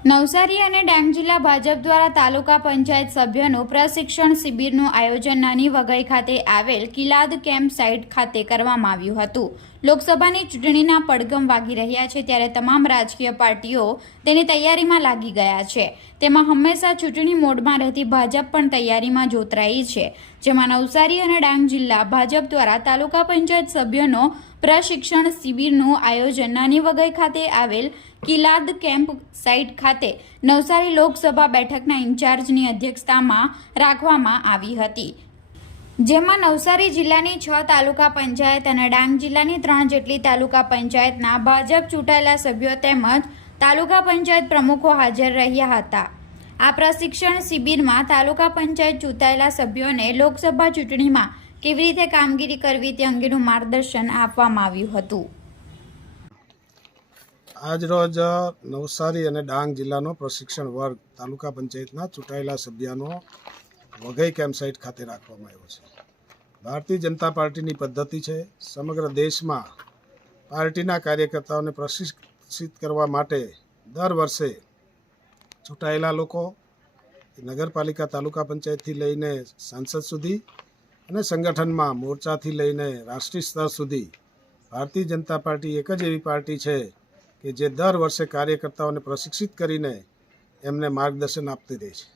નવસારી અને ડાંગ જિલ્લા ભાજપ દ્વારા તાલુકા પંચાયત સભ્યોનું પ્રશિક્ષણ શિબિરનું આયોજન નાની વઘઈ ખાતે આવેલ કિલાદ કેમ્પ સાઇટ ખાતે કરવામાં આવ્યું હતું। લોકસભાની ચૂંટણીના પડઘમ વાગી રહ્યા છે ત્યારે તમામ રાજકીય પાર્ટીઓ તેની તૈયારીમાં લાગી ગયા છે। તેમાં હંમેશા ચૂંટણી મોડમાં રહેતી ભાજપ પણ તૈયારીમાં જોતરાઈ છે, જેમાં નવસારી અને ડાંગ જિલ્લા ભાજપ દ્વારા તાલુકા પંચાયત સભ્યોનો પ્રશિક્ષણ શિબિરનું આયોજન નાની વઘઈ ખાતે આવેલ કિલાદ કેમ્પ સાઇટ ખાતે નવસારી લોકસભા બેઠકના ઇન્ચાર્જની અધ્યક્ષતામાં રાખવામાં આવી હતી, જેમાં નવસારી જિલ્લાની 6 તાલુકા પંચાયત અને ડાંગ જિલ્લાની 3 જેટલી તાલુકા પંચાયતના ભાજપ ચૂંટાયેલા સભ્યો તેમજ તાલુકા પંચાયત પ્રમુખો હાજર રહ્યા હતા। આ પ્રશિક્ષણ શિબિરમાં તાલુકા પંચાયત ચૂંટાયેલા સભ્યોને લોકસભા ચૂંટણીમાં કેવી રીતે કામગીરી કરવી તે અંગેનું માર્ગદર્શન આપવામાં આવ્યું હતું। આજ રોજ નવસારી અને ડાંગ જિલ્લાનો પ્રશિક્ષણ વર્ગ તાલુકા પંચાયતના ચૂંટાયેલા સભ્યોનો વઘઈ કેમ્પ સાઇટ ખાતે રાખવામાં આવ્યો છે। ભારતીય જનતા પાર્ટીની પદ્ધતિ છે સમગ્ર દેશમાં પાર્ટીના કાર્યકર્તાઓને પ્રશિક્ષિત કરવા માટે દર વર્ષે ચૂંટાયેલા લોકો નગરપાલિકા તાલુકા પંચાયતથી લઈને સાંસદ સુધી અને સંગઠનમાં મોરચાથી લઈને રાષ્ટ્રીય સ્તર સુધી ભારતીય જનતા પાર્ટી એક જ એવી પાર્ટી છે કે જે દર વર્ષે કાર્યકર્તાઓને પ્રશિક્ષિત કરીને એમને માર્ગદર્શન આપતી રહે છે।